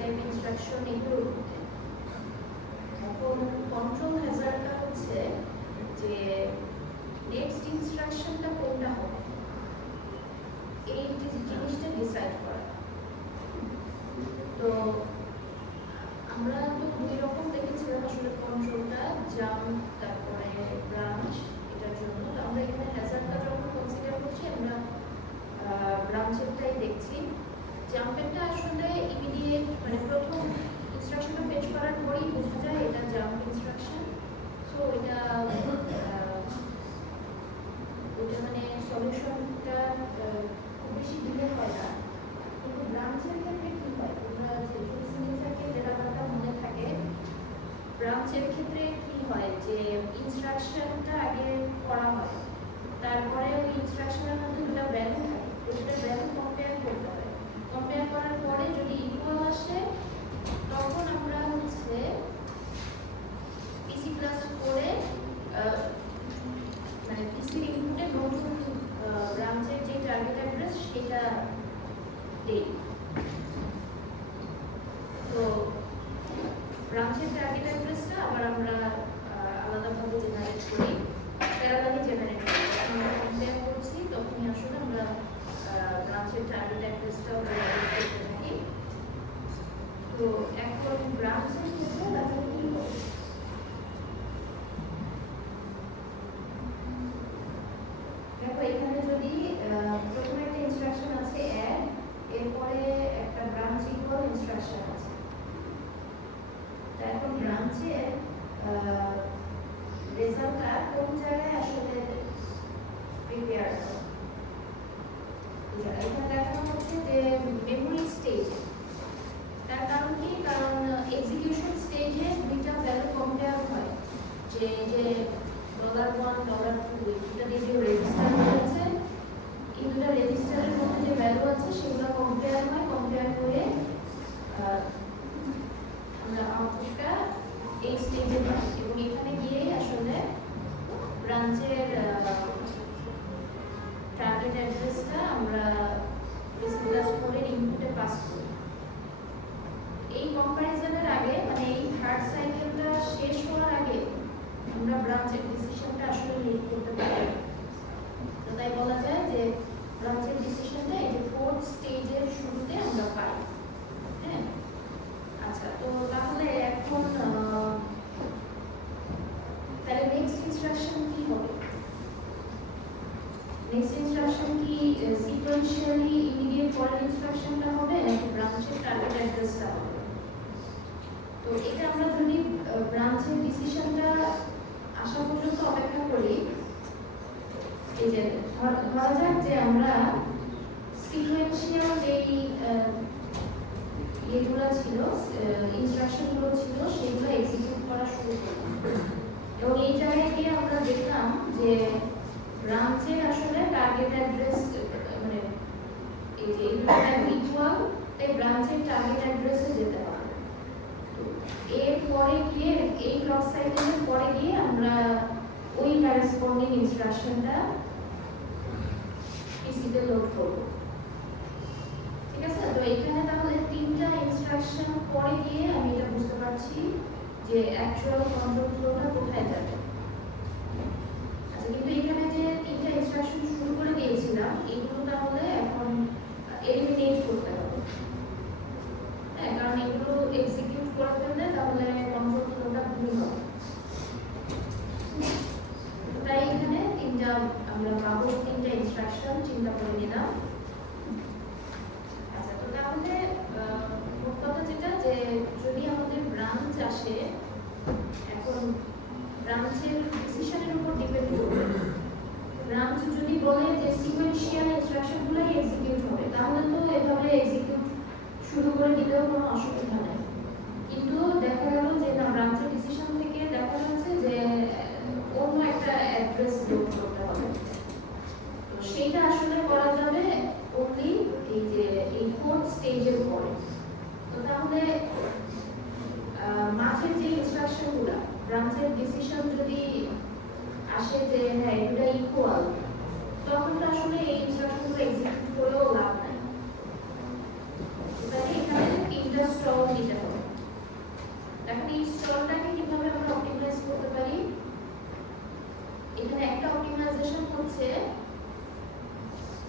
Type instruction এগুলোর মধ্যে। এখন কন্ট্রোল হ্যাজার্ডটা হচ্ছে যে নেক্সট ইনস্ট্রাকশনটা কোনটা হবে এই জিনিসটা ডিসাইড করা। তো আমরা তো দুই রকম দেখেছিলাম আসলে কন্ট্রোলটা, জাম্প তারপরে ব্রাঞ্চ এটার জন্য। তো আমরা এখানে হ্যাজার্ডটা যখন কনসিডার করছি আমরা ব্রাঞ্চেরটাই দেখছি। জাম্পেরটা আসলে ইমিডিয়েট মানে প্রথম ইনস্ট্রাকশনটা ফেচ করার পরেই বোঝা যায় এটা জাম্প ইনস্ট্রাকশন। সো এটা ওটা মানে সলিউশনটা খুব বেশি ডিলে হয় না। কিন্তু ব্রাঞ্চের ক্ষেত্রে কি হয়, তোমরা যে সিমেন্সারকে যে ব্যাপারটা মনে থাকে, ব্রাঞ্চের ক্ষেত্রে কি হয় যে ইনস্ট্রাকশনটা আগে করা হয়, তারপরে ওই ইনস্ট্রাকশনের মধ্যে দুটো ভ্যালু থাকে, ওইটা ভ্যালু কম্পেয়ার করতে হয়। কম্পেয়ার করার পরে যদি ইকুয়াল আসে তখন আমরা হচ্ছে পিসি প্লাস করে মানে পিসির ইনপুটে নতুন ব্রাঞ্চের যে টার্গেট অ্যাড্রেস সেটা দেই। তো ব্রাঞ্চের টার্গেট অ্যাড্রেসটা আবার আমরা আলাদাভাবে জেনারেট করি, প্যারালালি জেনারেট করি। আমরা কম্পেয়ার করছি তখনই আসলে আমরা ব্রাঞ্চের টার্গেট অ্যাড্রেসটাও জেনারেট করতে থাকি। তো এখন ব্রাঞ্চের ক্ষেত্রে তাহলে কি হবে, দেখো এখানে যদি প্রথমে একটা ইনস্ট্রাকশন আছে অ্যাড, এরপরে একটা ব্রাঞ্চ ইকুয়াল ইনস্ট্রাকশন আছে। এখন ব্রাঞ্চের রেজাল্টটা কোন জায়গায় আসলে প্রিপেয়ার হবে, এখানে দেখানো হচ্ছে যে মেমোরি স্টেজ। তার কারণ কি, কারণ এক্সিকিউশন স্টেজে দুইটা ভ্যালু কম্পেয়ার হয়, যে যে $1 $2 এটা দিয়ে যে রেজিস্টার আছে, এই দুটো রেজিস্টারের মধ্যে যে ভ্যালু আছে সেগুলো কম্পেয়ার হয়। কম্পেয়ার করে আমরা আউটপুটটা এই স্টেজে পাই, এবং এখানে গিয়ে আসলে ব্রাঞ্চের টার্গেট অ্যাড্রেসটা আমরা C++ এর ইনপুটে পাস করি। এই কম্পারিজনের আগে মানে এই থার্ড সাইকেলটা শেষ হওয়ার আগে আমরা ব্রাঞ্চের ডিসিশনটা আসলে লিড করতে পারি। তো তাই বলা যায় যে ব্রাঞ্চের ডিসিশনটা এই যে ফোর্থ স্টেজের শুরুতে আমরা পাই। হ্যাঁ, আচ্ছা, তো তাহলে এখন তাহলে নেক্সট ইনস্ট্রাকশন কি হবে? নেক্সট ইনস্ট্রাকশন কি সিকোয়েন্সিয়ালি ইমিডিয়েট পরের ইনস্ট্রাকশনটা হবে নাকি ব্রাঞ্চের টার্গেট অ্যাড্রেসটা হবে? তো এটা আমরা যদি ব্রাঞ্চের ডিসিশনটা আসা পর্যন্ত অপেক্ষা করি, এই যে ধরা যাক যে আমরা সিকোয়েন্সিয়াল যেই ইয়েগুলো ছিল, ইনস্ট্রাকশনগুলো ছিল, সেগুলো এক্সিকিউট করা শুরু করলাম। এবং এই জায়গায় গিয়ে আমরা দেখলাম যে ব্রাঞ্চের আসলে টার্গেট অ্যাড্রেস মানে এই যে ইকুয়াল, তাই ব্রাঞ্চের টার্গেট অ্যাড্রেসে যেতে হবে। এরপরে গিয়ে এই ক্লক সাইকেলের পরে গিয়ে আমরা ওই করেসপন্ডিং ইনস্ট্রাকশনটা পিসিতে লোড করব। ঠিক আছে, তো এখানে তাহলে তিনটা ইনস্ট্রাকশন পরে গিয়ে আমি এটা বুঝতে পারছি যে অ্যাকচুয়াল কন্ট্রোল ফ্লোটা কোথায় যাবে। আচ্ছা, কিন্তু এখানে যে তিনটা ইনস্ট্রাকশন শুরু করে দিয়েছিলাম এগুলো তাহলে এখন এলিমিনেট করতে হবে। হ্যাঁ, কারণ এগুলো এক্সিকিউট করে ফেললে তাহলে কন্ট্রোল ফ্লোটা ভুল হবে। তাই এখানে তিনটা আমরা পাবো, তিনটা ইনস্ট্রাকশন চিন্তা করে নিলাম। আচ্ছা, তো তাহলে মোট কথা যেটা, যে যদি আমাদের ব্রাঞ্চ আসে, এখন ব্রাঞ্চের ডিসিশনের উপর ডিপেন্ড করবে। ব্রাঞ্চ যদি বলে যে সিকোয়েন্সিয়াল ইনস্ট্রাকশনগুলোই এক্সিকিউট হবে, তাহলে তো এভাবে এক্সিকিউট শুরু করে দিলেও কোনো অসুবিধা নেই। কিন্তু দেখা গেল যে না, ব্রাঞ্চের ডিসিশন থেকে দেখা যাচ্ছে যে অন্য একটা অ্যাড্রেস লোড করতে হবে। তো সেইটা আসলে করা যাবে অনলি এই যে এই ফোর্থ স্টেজের পরে। তো তাহলে মাঝের যে ইনস্ট্রাকশনগুলো, ব্রাঞ্চের ডিসিশন যদি আসে যে হ্যাঁ এগুলো ইকুয়াল, তখন তো আসলে এই ইনস্ট্রাকশনগুলো এক্সিকিউট করেও লাভ নাই। তাহলে এখানে তিনটা স্টল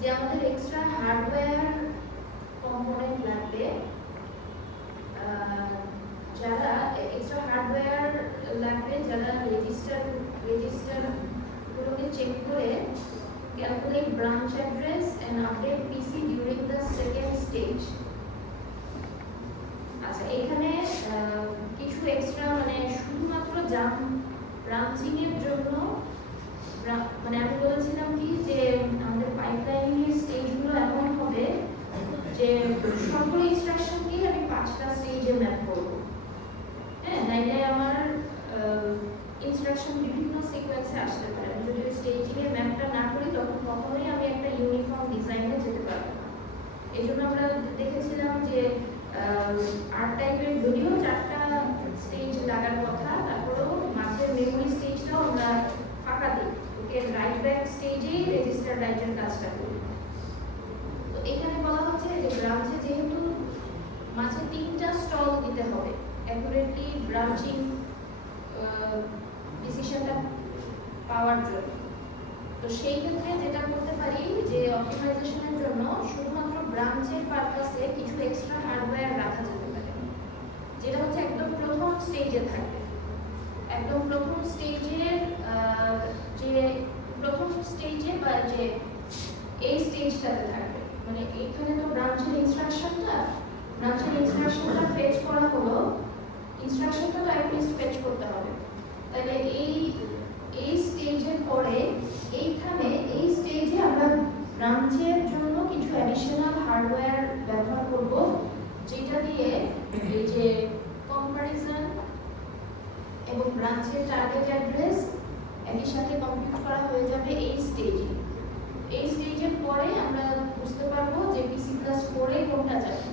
যে আমাদের এক্সট্রা হার্ডওয়্যার কম্পোনেন্ট লাগবে, যারা এক্সট্রা হার্ডওয়্যার লাগবে, যারা রেজিস্টারগুলোকে চেক করে calculate branch address and update PC during the second stage. আচ্ছা, এখানে কিছু এক্সট্রা মানে শুধুমাত্র ব্রাঞ্চিং এর জন্য, মানে আমি বলেছিলাম কি যে আমাদের পাইপলাইনের স্টেজগুলো এমন হবে যে সবগুলো ইনস্ট্রাকশনকে আমি 5টা স্টেজে ম্যাপ করব। হ্যাঁ, নাইলে আমার ইনস্ট্রাকশন বিভিন্ন সিকোয়েন্সে আসতে পারে। আমি যদি স্টেজিং এর ম্যাপটা না করি তখন কখনোই আমি একটা ইউনিফর্ম ডিজাইনে যেতে পারবো না। এই জন্য আমরা দেখেছিলাম যে আর টাইপের যদিও 4টা স্টেজ লাগার কথা, তারপরেও মাঝের মেমোরি স্টেজটাও আমরা ফাঁকা দিই, ওকে রাইট ব্যাক স্টেজে রেজিস্টার রাইটের কাজটা করি। তো এখানে বলা হচ্ছে যে ব্রাঞ্চে যেহেতু মাঝে 3টা স্টল দিতে হবে অ্যাকুরেটলি ব্রাঞ্চিং ডিসিশনটা পাওয়ার জন্য, তো সেই ক্ষেত্রে যেটা করতে পারি যে অপটিমাইজেশনের জন্য শুধুমাত্র ব্রাঞ্চের পারপাসে কিছু এক্সট্রা হার্ডওয়্যার রাখা যেতে পারে, যেটা হচ্ছে একদম প্রথম স্টেজে থাকবে। একদম প্রথম স্টেজের বা যে এই স্টেজটাতে থাকবে, মানে এখানে তো ব্রাঞ্চের ইনস্ট্রাকশনটা ফেচ করা হলো, ইনস্ট্রাকশনটা তো অ্যাটলিস্ট ফেচ করতে হবে। তাহলে এই স্টেজের পরে এইখানে এই স্টেজে আমরা ব্রাঞ্চের জন্য কিছু অ্যাডিশনাল হার্ডওয়্যার ব্যবহার করব, যেটা দিয়ে এই যে কম্পারিজন এবং ব্রাঞ্চের টার্গেট অ্যাড্রেস একই সাথে কম্পিউট করা হয়ে যাবে এই স্টেজে। এই স্টেজের পরে আমরা বুঝতে পারবো যে PC+4 এ কোনটা যাবে।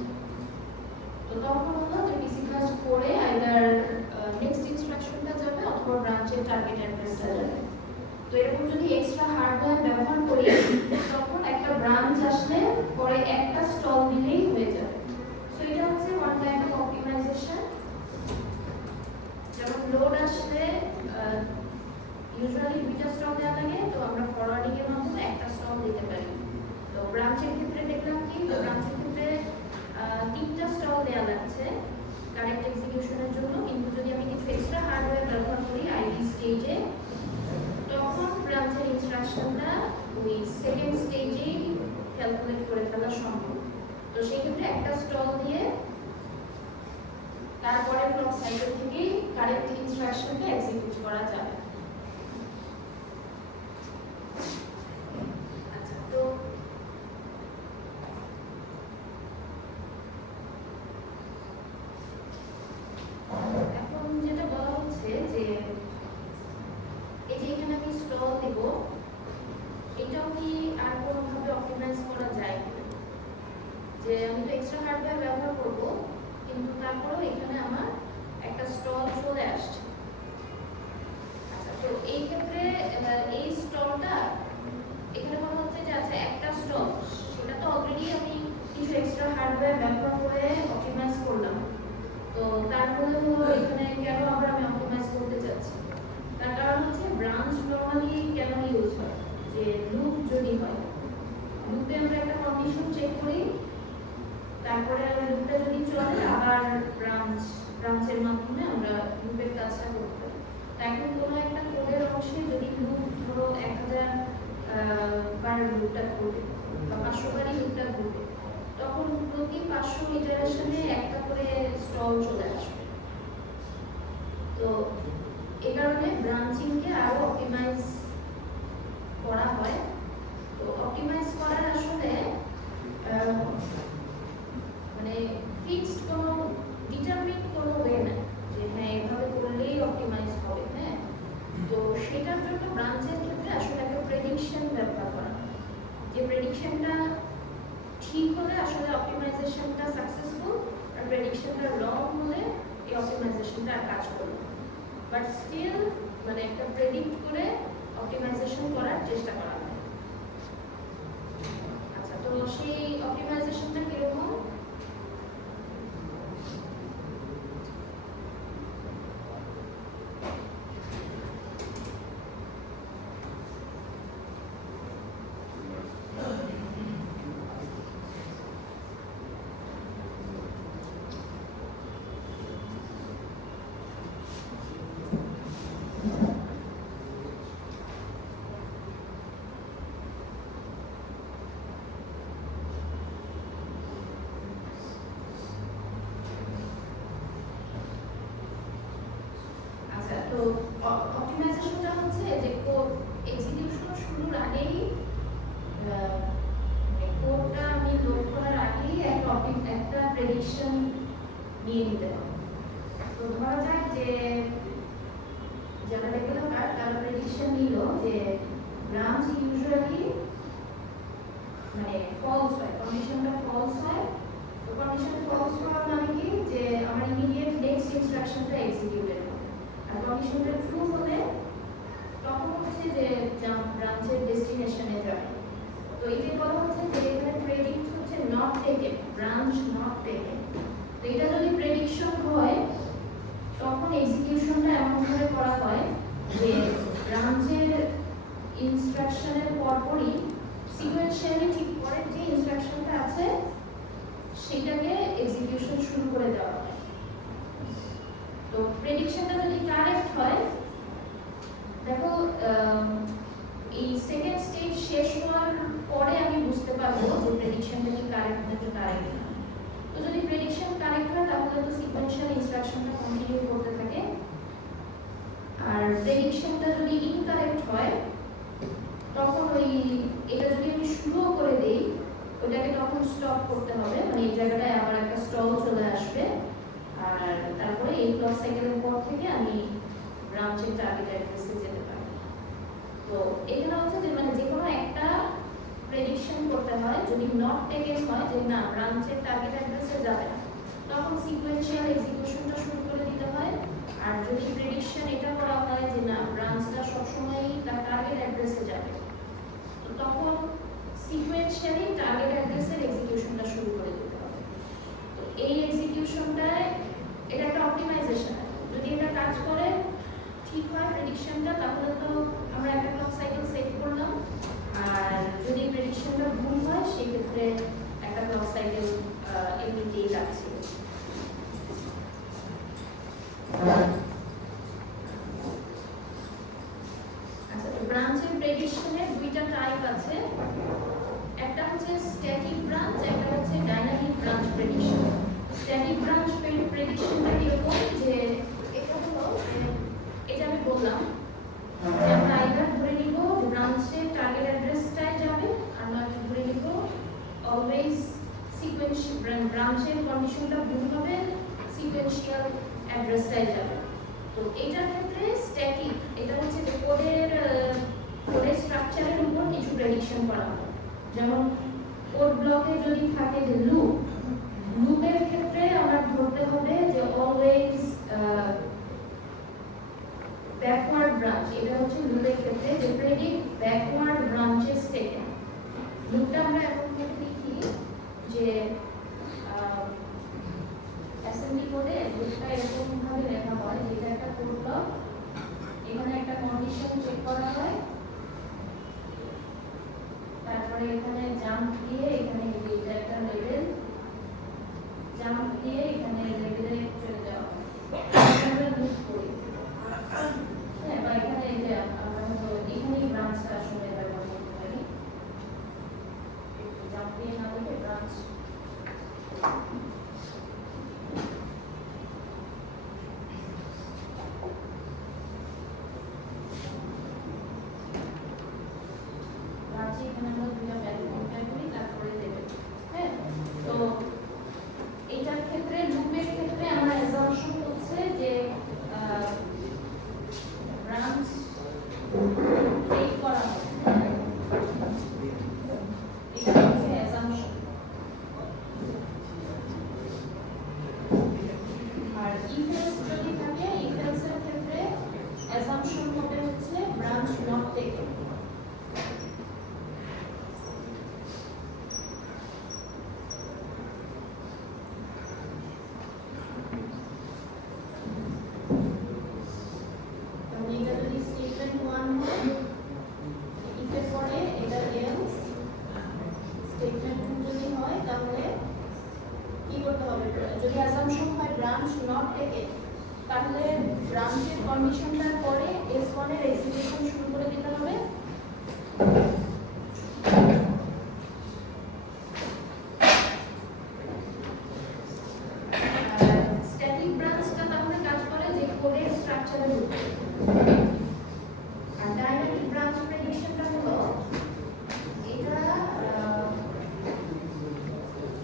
তো তখন হলো যে PC+4 এ আইদার নেক্সট ইনস্ট্রাকশনটা যাবে অথবা ব্রাঞ্চের টার্গেট অ্যাড্রেসটা যাবে। তো এরকম যদি এক্সট্রা হার্ডওয়্যার ব্যবহার করি তখন একটা ব্রাঞ্চ আসলে পরে একটা স্টল দিলেই হয়ে যাবে। সো এটা হচ্ছে ওয়ান কাইন্ড অফ অপটিমাইজেশন। যেমন লোড আসলে ইউজুয়ালি 2টা স্টল দেওয়া লাগে, তো আমরা ফরওয়ার্ডিং এর মাধ্যমে একটা স্টল দিতে পারি। তো ব্রাঞ্চের ক্ষেত্রে দেখলাম কি, তো ব্রাঞ্চের ক্ষেত্রে 3টা স্টল দেওয়া লাগছে কারেক্ট এক্সিকিউশনের জন্য, কিন্তু যদি আমি কিছু এক্সট্রা হার্ডওয়্যার ব্যবহার করি আইডি স্টেজে, তখন ব্রাঞ্চের ইনস্ট্রাকশনটা ওই সেকেন্ড স্টেজেই ক্যালকুলেট করে ফেলা সম্ভব। তো সেই ক্ষেত্রে একটা স্টল দিয়ে তারপরে ক্লক সাইকেল থেকে কারেক্ট ইনস্ট্রাকশনটা এক্সিকিউট করা যাবে। আচ্ছা, তো এখন যেটা বলা হচ্ছে যে এই যে এখানে আমি স্টল দেব, এটাও কি আর কোনোভাবে অপটিমাইজ করা যায়? যে আমি তো এক্সট্রা হার্ডওয়্যার ব্যবহার করব, কিন্তু তারপরেও এখানে আমার একটা স্টল চলে আসছে। আচ্ছা, তো এই ক্ষেত্রে এই স্টলটা এখানে মনে হচ্ছে যে আচ্ছা একটা স্টল, সেটা তো অলরেডি আমি কিছু এক্সট্রা হার্ডওয়্যার ব্যবহার করে অপটিমাইজ করলাম। তো তারপরে হলো এখানে কেন আবার আমি অপটিমাইজ করতে চাচ্ছি? তার কারণ হচ্ছে ব্রাঞ্চ নরমালি কেন ইউজ হয়, যে লুপ যদি হয়, লুপে আমরা একটা কন্ডিশন চেক করি, তারপরে লুপটা যদি চলে আবার ব্রাঞ্চের মাধ্যমে আমরা লুপের কাজটা করতে পারি। এখন কোনো একটা কোডের অংশে যদি লুপ ধরো 1000 বার লুপটা ঘুরবে বা 500 বারই লুপটা ঘুরবে, তখন প্রতি 500 ইটারেশনে একটা করে স্টল চলে আসবে। তো এই কারণে ব্রাঞ্চিংকে আরো অপটিমাইজ করা হয়। তো অপটিমাইজ করার আসলে মানে ফিক্সড কোনো ডিটারমিন কোনো ওয়ে নাই যে হ্যাঁ এভাবে করলেই অপটিমাইজ হবে। হ্যাঁ, তো সেটার জন্য ব্রাঞ্চের ক্ষেত্রে আসলে একটা প্রেডিকশন ব্যবহার করা হয়, যে প্রেডিকশনটা ঠিক হলে আসলে অপটিমাইজেশনটা সাকসেসফুল, আর প্রেডিকশনটা রং হলে এই অপটিমাইজেশনটা আর কাজ করবে। বাট স্টিল মানে একটা প্রেডিক্ট করে অপটিমাইজেশন করার চেষ্টা করা হয়। আচ্ছা, তো সেই অপটিমাইজেশনটা কিরকম? নিয়ে নিতে হবে। তো ধরা যাক যে যারা ডেভেলপার তারা প্রেডিকশন নিল যে ব্রাঞ্চ ইউজুয়ালি মানে ফলস হয়, কন্ডিশনটা ফলস হয়। তো কন্ডিশন ফলস হওয়ার মানে কি যে আমার ইমিডিয়েট নেক্সট ইনস্ট্রাকশনটা এক্সিকিউটেড হবে। আর কন্ডিশনটা ট্রু হলে তখন হচ্ছে যে ব্রাঞ্চের ডেস্টিনেশনে যাবে। তো এটাই বলা হচ্ছে যে এখানে প্রেডিক্ট হচ্ছে not taken, branch not taken. তো এটা যদি প্রেডিকশন হয় তখন এক্সিকিউশনটা এমন ভাবে করা হয় যে ব্রাঞ্চের ইনস্ট্রাকশনের পরপরই সিকোয়েন্সিয়ালি ঠিক পরের যে ইনস্ট্রাকশনটা আছে সেটাকে এক্সিকিউশন শুরু করে দেওয়া হয়। তো প্রেডিকশনটা যদি কারেক্ট হয়, দেখো এই সেকেন্ড স্টেজ শেষ হওয়ার পরে আমি বুঝতে পারবো যে প্রেডিকশনটা কি কারেক্ট নাকি কারেক্ট না। তো যদি প্রেডিকশন কারেক্ট হয় তাহলে তো সিকোয়েন্সিয়াল ইনস্ট্রাকশনটা কন্টিনিউ করতে থাকে। আর প্রেডিকশনটা যদি ইনকারেক্ট হয় তখন ওই এটা যদি আমি শুরুও করে দেই ওটাকে তখন স্টপ করতে হবে, মানে এই জায়গাটায় আবার একটা স্টল চলে আসবে। আর তারপরে এই ক্লক সাইকেলের পর থেকে আমি ব্রাঞ্চের টার্গেট অ্যাড্রেসে যেতে পারি। তো এখানে হচ্ছে যে মানে যে কোনো একটা প্রেডিকশন করতে হয়, যদি নট টেকেন হয় যে না ব্রাঞ্চের টার্গেট অ্যাড্রেসে যাবে না তখন সিকোয়েন্সিয়াল এক্সিকিউশনটা শুরু করে দিতে হয়। আর যদি প্রেডিকশন এটা করা হয় যে না ব্রাঞ্চটা সবসময়ই তার টার্গেট অ্যাড্রেসে যাবে তো তখন সিকোয়েন্সিয়ালি টার্গেট অ্যাড্রেসের এক্সিকিউশনটা শুরু করে দিতে হবে। তো এই এক্সিকিউশনটায় এটা একটা অপটিমাইজেশন। যদি এটা কাজ করে ঠিক হয় প্রেডিকশনটা তাহলে তো আমরা একটা ক্লক সাইকেল সেট করলাম। আর যদি প্রেডিকশনটা ভুল হয় সেক্ষেত্রে একটা ক্লক সাইকেল এমনিতেই যাচ্ছে। আচ্ছা, তো ব্রাঞ্চের প্রেডিকশনের দুইটা টাইপ আছে, একটা হচ্ছে স্ট্যাটিক ব্রাঞ্চ, একটা হচ্ছে dynamic branch prediction. Static branch প্রেডিকশনটা এরকম যে এটা হলো এটা আমি বললাম যে আমরা আইদার ধরে নিব যে ব্রাঞ্চের টার্গেট অ্যাড্রেসটাই যাবে আর নয়তো ধরে নিব অলওয়েজ সিকোয়েন্সিয়াল ব্রাঞ্চের কন্ডিশনটা ভুল হবে সিকোয়েন্সিয়াল অ্যাড্রেসটাই যাবে। তো এইটার ক্ষেত্রে স্ট্যাটিক এটা হচ্ছে যে কোডের স্ট্রাকচারের উপর কিছু প্রেডিকশন করা হয়। যেমন কোড ব্লকে যদি থাকে যে লুপের ক্ষেত্রে আমরা ধরতে হবে যে অলওয়েজ ব্যাকওয়ার্ড ব্রাঞ্চ, এটা হচ্ছে লুপের ক্ষেত্রে যে প্রেডিক্ট ব্যাকওয়ার্ড ব্রাঞ্চেস টেকেন। লুপটা আমরা এখন লিখি যে অ্যাসেম্বলি কোডে লুপটা এরকম ভাবে লেখা হয় যে এটা একটা কোড ব্লক, এখানে একটা কন্ডিশন চেক করা হয়, তারপরে এখানে জাম্প দিয়ে এখানে এটা একটা লেভেল, জাম্প দিয়ে এখানে লেভেলে চলে যাওয়া হয়। আমরা লুপ করি হ্যাঁ, বা এখানে এই যে আমরা তো এখানেই ব্রাঞ্চটা আসলে ব্যবহার করতে পারি, জাম্প দিয়ে না লিখে ব্রাঞ্চ। এখানে আমরা দুইটা ভ্যালু কম্পেয়ার করি তারপরে দেবে। হ্যাঁ, তো এইটার ক্ষেত্রে লুপের ক্ষেত্রে আমরা অ্যাসাম্পশন হচ্ছে যে ব্রাঞ্চ চেক করা হয়, এটা হচ্ছে অ্যাসাম্পশন। আর ইফ এলস যদি থাকে ইফ এলস এর ক্ষেত্রে অ্যাসাম্পশন হবে হচ্ছে ব্রাঞ্চ নট টেকেন। যদি অ্যাসাম্পশন হয় ব্রাঞ্চ নট টেকেন তাহলে ব্রাঞ্চের কন্ডিশনটার পরে S1 এর এক্সিকিউশন শুরু করে দিতে হবে। স্ট্যাটিক ব্রাঞ্চটা তাহলে কাজ করে যে কোডের স্ট্রাকচারের উপর। আর ডাইনামিক ব্রাঞ্চ প্রেডিকশনটা হলো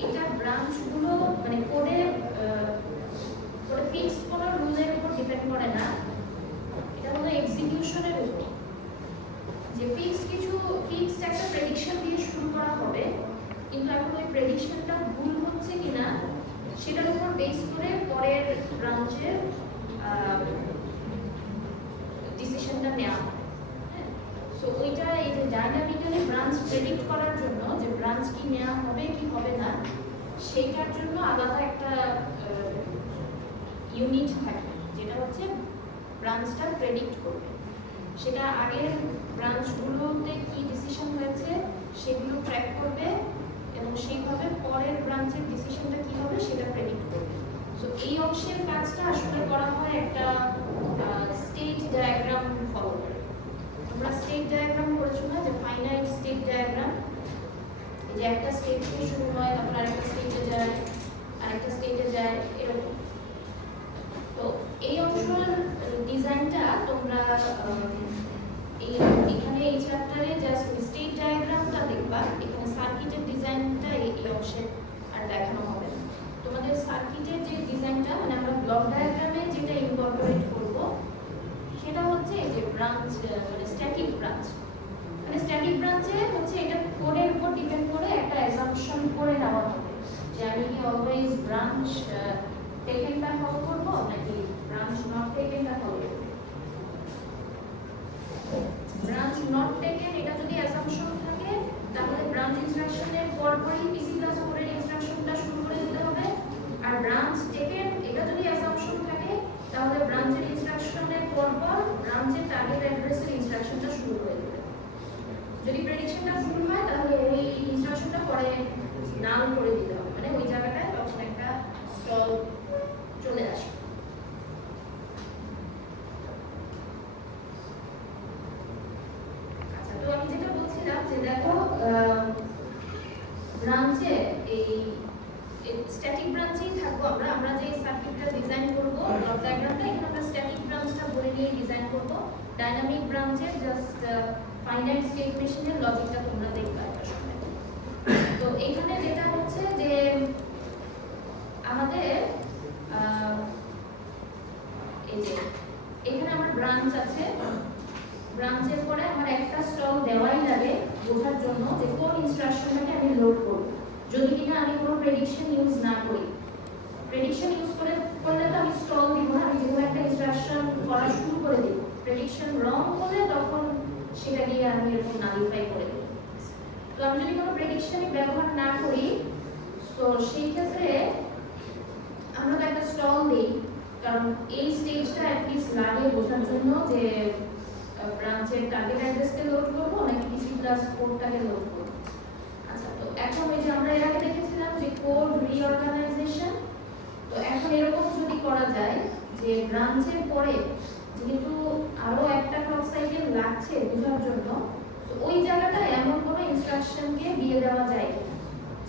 এটা ব্রাঞ্চগুলো মানে কোডের ব্রাঞ্চের ডিসিশনটা নেওয়া হয়। সো ওইটা এই যে ডাইনামিক্যালি ব্রাঞ্চ প্রেডিক্ট করার জন্য যে ব্রাঞ্চ কি নেওয়া হবে কি হবে না সেইটার জন্য আলাদা একটা ইউনিট থাকে যেটা হচ্ছে ব্রাঞ্চটা প্রেডিক্ট করবে। সেটা আগের ব্রাঞ্চগুলোতে কি ডিসিশন হয়েছে সেগুলো ট্র্যাক করবে এবং সেইভাবে পরের ব্রাঞ্চের ডিসিশনটা কি হবে সেটা প্রেডিক্ট করবে। সো এই অংশের কাজটা আসলে করা হয় একটা স্টেট ডায়াগ্রাম ফলো করে। তোমরা স্টেট ডায়াগ্রাম করেছো না, যে ফাইনাইট স্টেট ডায়াগ্রাম, যে একটা স্টেট থেকে শুরু হয় তারপর আরেকটা স্টেটে যায় আরেকটা স্টেটে যায় এরকম। তো এই অংশের ডিজাইনটা তোমরা এখানে এই চ্যাপ্টারে জাস্ট স্টেট ডায়াগ্রামটা দেখবা, এখানে সার্কিটের ডিজাইনটা এই অংশে আর দেখানো হবে না। তোমাদের সার্কিটের যে ডিজাইনটা মানে আমরা ব্লক ডায়াগ্রামে যেটা ইনকর্পোরেট করব সেটা হচ্ছে এই যে ব্রাঞ্চ মানে স্ট্যাটিক ব্রাঞ্চ। মানে স্ট্যাটিক ব্রাঞ্চে হচ্ছে এটা কোডের উপর ডিপেন্ড করে একটা অ্যাসাম্পশন করে নেওয়া হবে যে আমি কি অলওয়েজ ব্রাঞ্চ টেকেনটা ফলো করব নাকি ব্রাঞ্চ নট টেকেনটা ফলো করব। ব্রাঞ্চ নট টেকেন এটা যদি অ্যাসাম্পশন থাকে তাহলে ব্রাঞ্চ ইনস্ট্রাকশনের পরপরই PC+4 এর ইনস্ট্রাকশনটা শুরু করে দিতে হবে। আর ব্রাঞ্চ টেকেন এটা যদি অ্যাসাম্পশন থাকে তাহলে ব্রাঞ্চের ইনস্ট্রাকশনের পরপর ব্রাঞ্চের টার্গেট অ্যাড্রেসের ইনস্ট্রাকশনটা শুরু করে দিতে হবে। যদি প্রেডিকশনটা ভুল হয় তাহলে ওই ইনস্ট্রাকশনটা পরে নাল করে দিতে হবে, মানে ওই জায়গাটায় তখন একটা স্টল চলে আসবে। আচ্ছা, তো আমি যেটা বলছিলাম যে দেখো ব্রাঞ্চে এই স্ট্যাটিক ব্রাঞ্চেই থাকবো আমরা যে সার্কিটটা ডিজাইন করব ব্লক ডায়াগ্রামটা এখানে আমরা স্ট্যাটিক ব্রাঞ্চটা বলে নিয়ে ডিজাইন করব। ডাইনামিক ব্রাঞ্চে জাস্ট ফাইনাইট স্টেট মেশিনের লজিকটা তোমরা দেখবে একটা সময়। তো এখানে যেটা হচ্ছে যে আমাদের এই যে এখানে আমার ব্রাঞ্চ আছে, ব্রাঞ্চের পরে আমার একটা স্টল দেওয়াই লাগে বোঝার জন্য যে কোন ইনস্ট্রাকশনটাকে আমি লোড করব যদি কিনা আমি কোনো প্রেডিকশন ইউজ না করি। প্রেডিকশন ইউজ করলে তো আমি স্টল দিব না, আমি যেকোনো একটা ইনস্ট্রাকশন করা শুরু করে দিব। প্রেডিকশন রং হলে তখন সেটা দিয়ে আমি এরকম নালিফাই করে দেব। তো আমি যদি কোনো প্রেডিকশনই ব্যবহার না করি তো সেই ক্ষেত্রে আমরা তো একটা স্টল দিই, কারণ এই স্টেজটা অ্যাটলিস্ট লাগে বোঝার জন্য যে ব্রাঞ্চের টার্গেট অ্যাড্রেসকে লোড করবো নাকি PC+4টাকে লোড করবো। আচ্ছা, তো এখন ওই যে আমরা এর আগে দেখেছিলাম যে কোড রিঅর্গানাইজেশন, তো এখন এরকম যদি করা যায় যে ব্রাঞ্চের পরে যেহেতু আরো একটা ক্লক সাইকেল লাগছে বোঝার জন্য, তো ওই জায়গাটা এমন কোনো ইনস্ট্রাকশনকে দিয়ে দেওয়া যায়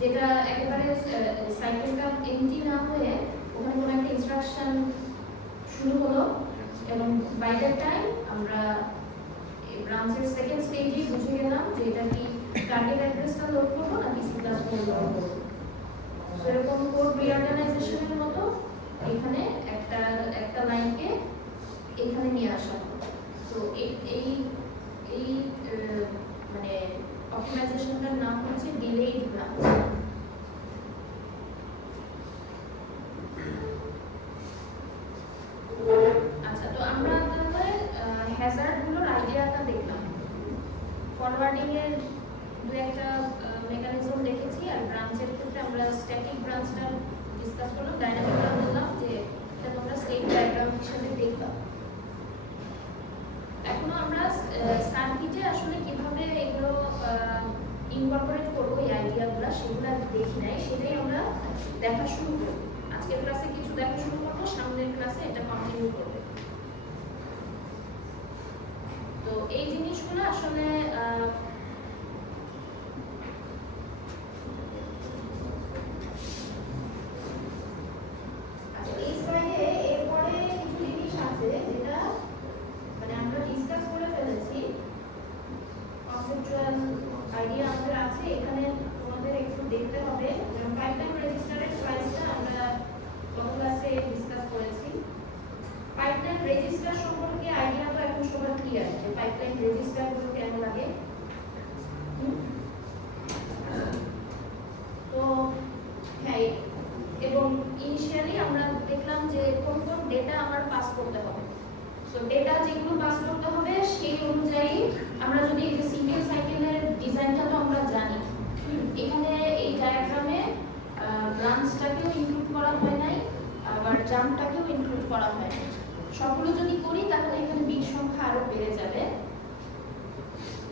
যেটা একেবারে সাইকেলটা এমটি না হয়ে ওখানে কোনো একটা ইনস্ট্রাকশন শুরু হলো এবং বাই দ্যাট টাইম আমরা ব্রাঞ্চের সেকেন্ড স্টেজে বুঝে গেলাম যে এটা কি টার্গেট অ্যাড্রেসটা লোড করবো না PC+4 লোড করবো। এরকম কোড রিঅর্গানাইজেশনের মতো এখানে একটা লাইনকে এখানে নিয়ে আসা হবে। তো এই মানে অপটিমাইজেশনটার নাম হচ্ছে ডিলেইড ব্রাঞ্চ। আচ্ছা, তো আমরা তাহলে হ্যাজার্ডগুলোর আইডিয়াটা দেখলাম, ফরওয়ার্ডিং এর দু একটা মেকানিজম দেখেছি, আর ব্রাঞ্চের ক্ষেত্রে আমরা স্ট্যাটিক ব্রাঞ্চটা ডিসকাস করলাম, ডাইনামিকটা বললাম যে এটা তোমরা স্টেট ডায়াগ্রাম হিসেবে দেখবা। এখনো আমরা সার্কিটে আসলে কিভাবে এগুলো ইনকর্পোরেট করবো এই আইডিয়াগুলো সেগুলো দেখি নাই, সেটাই আমরা দেখা শুরু করবো। আজকের ক্লাসে কিছু দেখা শুরু করবো, সামনের ক্লাসে এটা কন্টিনিউ করবে। তো এই জিনিসগুলো আসলে এই স্লাইডে এরপরে কিছু জিনিস আছে যেটা মানে আমরা ডিসকাস করে ফেলেছি, কনসেপচুয়াল আইডিয়া আমাদের আছে। এখানে তোমাদের একটু দেখতে হবে, যেমন পাইপলাইন রেজিস্টারের সাইজটা আমরা গত ক্লাসে ডিসকাস করেছি। পাইপলাইন রেজিস্টার সম্পর্কে আইডিয়া তো এখন সবার ক্লিয়ার যে পাইপলাইন রেজিস্টারগুলো কেন লাগে। তো ডেটা যেগুলো পাস করতে হবে সেই অনুযায়ী আমরা যদি এই যে সিঙ্গেল সাইকেলের ডিজাইনটা তো আমরা জানি, এখানে এই ডায়াগ্রামে ব্রাঞ্চটাকেও ইনক্লুড করা হয় নাই, আবার জাম্পটাকেও ইনক্লুড করা হয় নাই। সবগুলো যদি করি তাহলে এখানে বিট সংখ্যা আরো বেড়ে যাবে।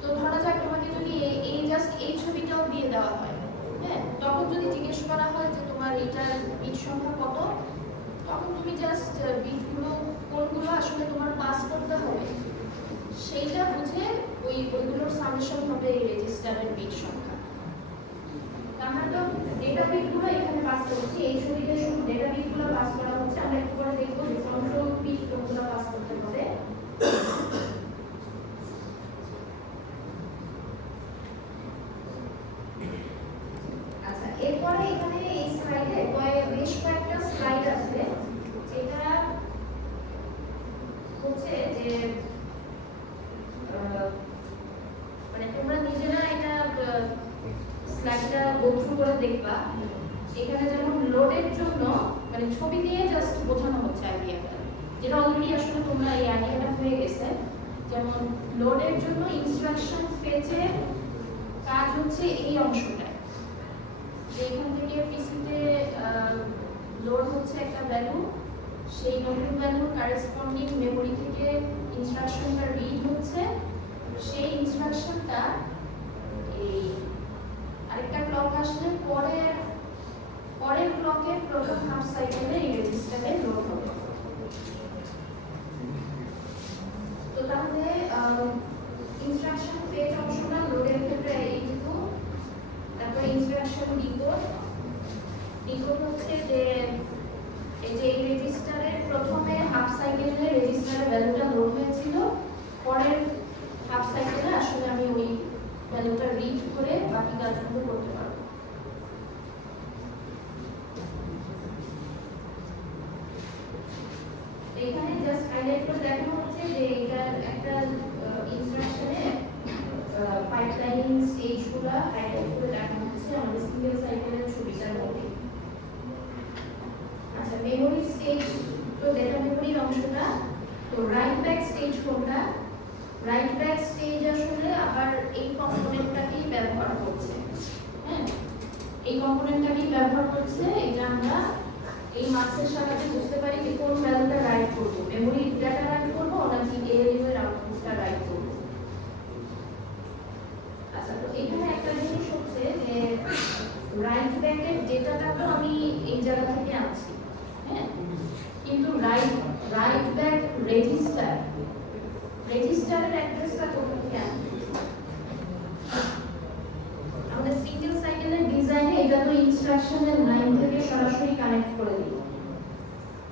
তো ধরা যাক তোমাকে যদি এই জাস্ট এই ছবিটাও দিয়ে দেওয়া হয়, হ্যাঁ, তখন যদি জিজ্ঞেস করা হয় যে তোমার এটার বিট সংখ্যা কত, তখন তুমি জাস্ট বিটগুলো কোনগুলো আসলে তোমার পাস করতে হবে সেইটা বুঝে ওইগুলোর সামেশন হবে এই রেজিস্টারের বিট সংখ্যা। আমরা তো ডেটা বিটগুলো এখানে পাস করছি, এই ছবিতে শুধু ডেটা বিটগুলো পাস করা হচ্ছে। আমরা একটু পরে দেখবো যে কন্ট্রোল বিট কোনগুলো পাস করতে হবে। আচ্ছা, এরপরে এখানে এই স্লাইডে বেশ কয়েকটা স্লাইড আছে যেটা হচ্ছে যে মানে তোমরা নিজেরা এটা স্লাইডটা গো থ্রু করে দেখবা। এখানে যেমন লোডের জন্য মানে ছবি দিয়ে জাস্ট বোঝানো হচ্ছে আইডিয়াটা, যেটা অলরেডি আসলে তোমরা এই আইডিয়াটা হয়ে গেছে। যেমন লোডের জন্য ইনস্ট্রাকশন পেজে কাজ হচ্ছে এই অংশটা, যে এখান থেকে পিসিতে লোড হচ্ছে একটা ভ্যালু, সেই নতুন ভ্যালুর কারেসপন্ডিং মেমরি থেকে ইনস্ট্রাকশনটা রিড হচ্ছে, সেই ইনস্ট্রাকশনটা এই আরেকটা ক্লক আসলে পরের ক্লকের প্রথম হাফ সাইকেলে এই রেজিস্টারে লোড হবে। তো তাহলে ইনস্ট্রাকশন পেজ অংশটা লোডের ক্ষেত্রে এইটুকু। তারপরে ইনস্ট্রাকশন ডিকোড হচ্ছে যে এই যে রেজিস্টারের প্রথমে হাফ সাইকেলে রেজিস্টারের ভ্যালুটা লোড হয়েছিল, পরের হাফ সাইকেলে আসলে আমি ওই ভ্যালুটা রিড করে বাকি কাজগুলো করতে পারবো। এখানে জাস্ট হাইলাইট করে দেখানো হচ্ছে যে এটা একটা ইনস্ট্রাকশনে পাইপলাইনিং স্টেজগুলো হাইলাইট করে দেখানো হচ্ছে আমাদের সিঙ্গেল সাইকেলের ছবিটার মধ্যে। আচ্ছা, মেমরি স্টেজ তো ডেটা মেমরির অংশটা। তো রাইট ব্যাক স্টেজ কোনটা? রাইট ব্যাক স্টেজ আসলে আবার এই কম্পোনেন্টটাকেই ব্যবহার করছে, হ্যাঁ, এই কম্পোনেন্টটাকেই ব্যবহার করছে। এটা আমরা এই মার্কসের সাহায্যে বুঝতে পারি যে কোন ভ্যালুটা রাইট করব, মেমরি ডেটা রাইট করব নাকি এএলইউ এর আউটপুটটা রাইট করব। আচ্ছা, তো এখানে একটা জিনিস হচ্ছে যে রাইট ব্যাকের ডেটাটা তো আমি এই জায়গা থেকে আনছি, হ্যাঁ, কিন্তু রাইট ব্যাক রেজিস্টারের অ্যাড্রেসটা কোথা থেকে আনবো? আমাদের সিঙ্গেল সাইকেলের ডিজাইনে এটা তো ইনস্ট্রাকশনের লাইন থেকে সরাসরি কানেক্ট করে দিই,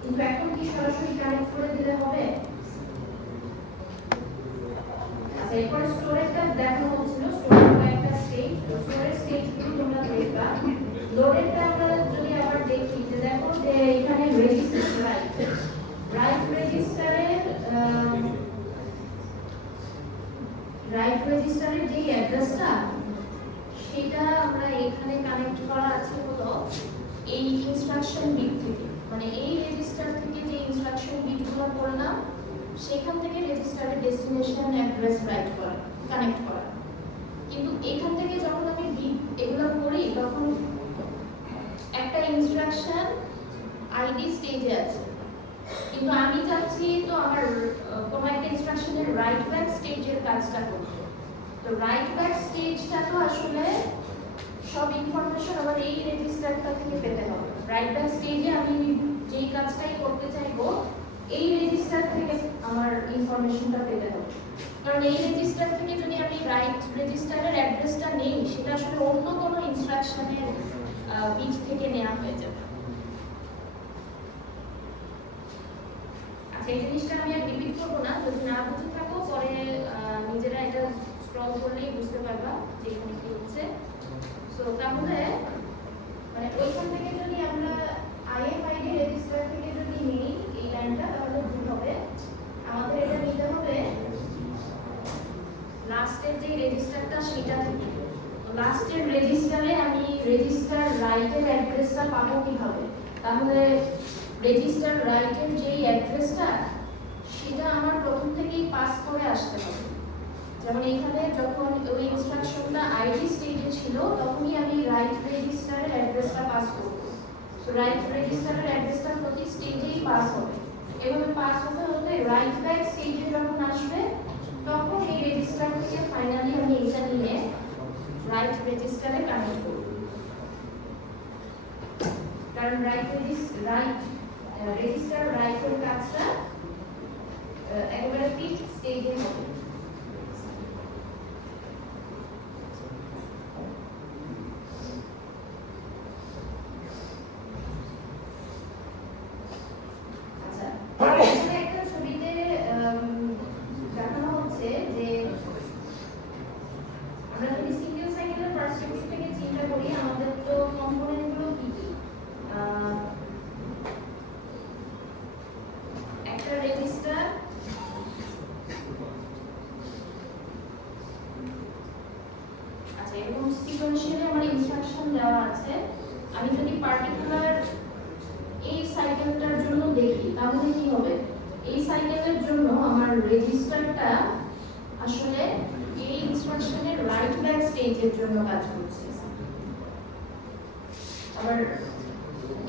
কিন্তু এখন কি সরাসরি কানেক্ট করে দিলে হবে? আচ্ছা, এরপর স্টোরেজটা দেখানো হচ্ছিল, স্টোরেজ কয়েকটা স্টেজ, স্টোরেজ স্টেজগুলো তোমরা দেখবা। লোডেরটা আমরা যদি আবার দেখি যে দেখো যে এখানে রেজিস্টার রাইট রেজিস্টারের যে অ্যাড্রেসটা সেটা আমরা এখানে কানেক্ট করা আছে হলো এই ইনস্ট্রাকশন বিট থেকে, মানে এই রেজিস্টার থেকে যে ইনস্ট্রাকশন বিটগুলো করলাম সেখান থেকে রেজিস্টারের ডেস্টিনেশন অ্যাড্রেস রাইট করা, কানেক্ট করা। কিন্তু এখান থেকে যখন আমি বিট এগুলো করি তখন একটা ইনস্ট্রাকশন আইডি স্টেজে আছে, কিন্তু আমি চাচ্ছি তো আমার কোনো একটা ইনস্ট্রাকশনের রাইট ব্যাক স্টেজের কাজটা করতে। তো রাইট ব্যাক স্টেজটা তো আসলে সব ইনফরমেশন আবার এই রেজিস্টারটা থেকে পেতে হবে। রাইট ব্যাক স্টেজে আমি যেই কাজটাই করতে চাইবো এই রেজিস্টার থেকে আমার ইনফরমেশনটা পেতে হবে, কারণ এই রেজিস্টার থেকে যদি আমি রাইট রেজিস্টারের অ্যাড্রেসটা নেই সেটা আসলে অন্য কোনো ইনস্ট্রাকশনের বিট থেকে নেওয়া হয়ে যাবে। আচ্ছা, এই জিনিসটা আমি আর রিপিট করবো না, যদি না বুঝে থাকো পরে নিজেরা এটা স্ক্রল করলেই বুঝতে পারবা যে এখানে কি হচ্ছে। সো তাহলে মানে ওইখান থেকে যদি আমরা আইএফআইডি রেজিস্টার থেকে যদি নিই এই লাইনটা তাহলে ভুল হবে। আমাদের এটা নিতে হবে লাস্টের যে রেজিস্টারটা সেটা থেকে। লাস্টের রেজিস্টারে আমি রেজিস্টার রাইটের অ্যাড্রেসটা পাবো কিভাবে? তাহলে রেজিস্টার রাইটের যেই অ্যাড্রেসটা সেটা আমার প্রথম থেকেই পাস করে আসতে হবে। যেমন এখানে যখন ওই ইনস্ট্রাকশনটা আইডি স্টেজে ছিল তখনই আমি রাইট রেজিস্টারের অ্যাড্রেসটা পাস করব। তো রাইট রেজিস্টারের অ্যাড্রেসটা প্রতি স্টেজেই পাস হবে। এভাবে পাস হতে হতে রাইট ব্যাক স্টেজে যখন আসবে তখন এই রেজিস্টার থেকে ফাইনালি আমি এটা নিয়ে রাইট রেজিস্টারে কানেক্ট করব। কারণ রাইট রেজিস্টার রাইটের কাজটা একবারে ফিফথ স্টেজে হবে। আমি যদি পার্টিকুলার এই সাইকেলটার জন্য দেখি তাহলে কি হবে, এই সাইকেলের জন্য আমার রেজিস্টারটা আসলে এই ইনস্ট্রাকশনের রাইট ব্যাক স্টেজের জন্য কাজ করছে। আবার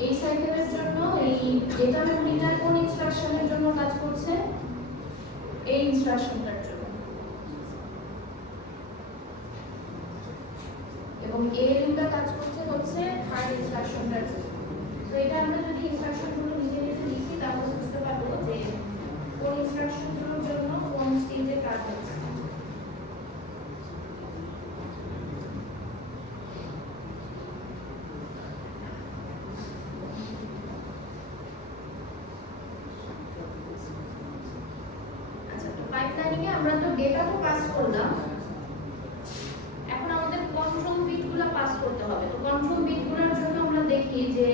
এই সাইকেলের জন্য এই ডেটা মেমরিটা কোন ইনস্ট্রাকশনের জন্য কাজ করছে, এই ইনস্ট্রাকশনটার জন্য। এবং এএলইউটা কাজ করছে হচ্ছে থার্ড ইনস্ট্রাকশনটার জন্য। তো এটা আমরা যদি ইনস্ট্রাকশনগুলো নিজে নিজে লিখি তাহলে বুঝতে পারবো যে কোন ইনস্ট্রাকশনগুলোর জন্য কোন স্টেজে কাজ হচ্ছে। আচ্ছা, তো পাইপলাইনিং এ আমরা তো ডেটা তো পাস করলাম, কন্ট্রোল বিটগুলো পাস করতে হবে। তো কন্ট্রোল বিটগুলোর জন্য আমরা দেখি যে